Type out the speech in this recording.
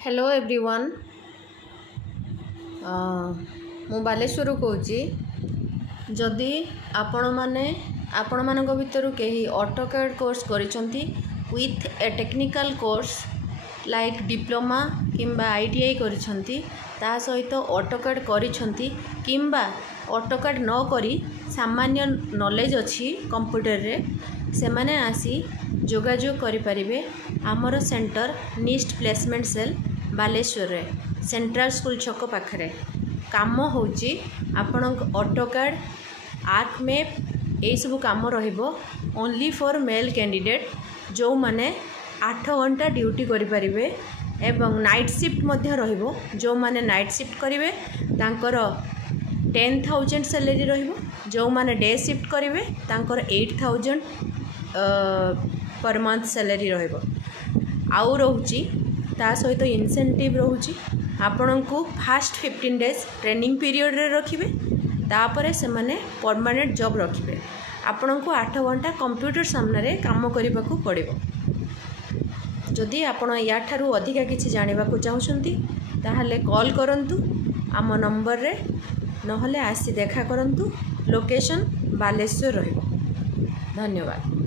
Hello everyone मु बालेश्वर कहूँ जदि आपण मानक भितर कहीं ऑटोकैड कोर्स करिसंती with a technical course like diploma किंबा आईटीआई करिसंती ता सहित ऑटोकैड करिसंती किंबा ऑटोकैड न करी सामान्य नॉलेज अच्छी कंप्यूटर रे से माने आसी जोगाजोग करि परिबे आमर सेंटर निस्ट प्लेसमेंट सेल बालेश्वर रे सेंट्रल स्कूल छक पाखरे काम होची आपण ऑटोकैड आर्क मैप यही सब कम रहिबो ओनली फॉर मेल कैंडिडेट जो माने 8 घंटा ड्यूटी करि परिबे एवं नाइट शिफ्ट मध्य रहिबो जो माने नाइट शिफ्ट करिवे तांकर 10,000 सैलरी रहिबो जो माने डे शिफ्ट करिवे तांकर 8,000 पर मंथ सैलरी रहिबो आउ रहउची ता सहित इंसेंटिव रहउची आपण को फास्ट 15 डेज ट्रेनिंग पीरियड रे रखिबे तापरे से माने परमानेंट जॉब रखिबे आपण को 8 घंटा कंप्यूटर सामने रे काम करिबा को पड़िबो जदि आपण या ठारू अधिका किछि जानिबा को चाहुछंती ताहाले कॉल करंतु आम नंबर रे नहले आसी देखा करंतु लोकेशन बालेश्वर रहिबो। धन्यवाद।